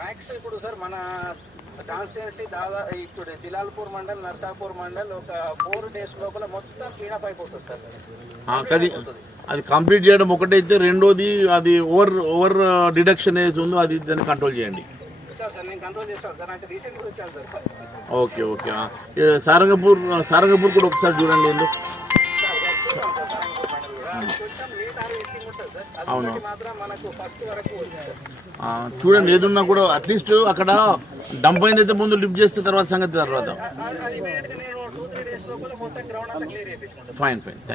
Max ఇప్పుడు sir మన constituency దాదాపు ఇప్పుడు దిలాల్పూర్ మండల్, నర్సాపూర్ మండల్ ఒక 4 days లోపల మొత్తం క్లీనప్ అయిపోతుంది సార్. కానీ అది కంప్లీట్ చేయడం ఒకటైతే, రెండోది అది ఓవర్ డిడక్షన్ ఏది ఉందో అది దాన్ని కంట్రోల్ చేయండి. సార్ నేను కంట్రోల్ చేస్తాను సార్. నాకు రీసెంట్గా వచ్చాను సార్. Okay okay. సారంగపూర్ కూడా ఒకసారి చూడండి. ఎందుకు అవును చూడండి, ఏదున్నా కూడా అట్లీస్ట్ అక్కడ డంప్ అయిందైతే ముందు లిఫ్ట్ చేస్తే తర్వాత సంగతి తర్వాత. ఫైన్.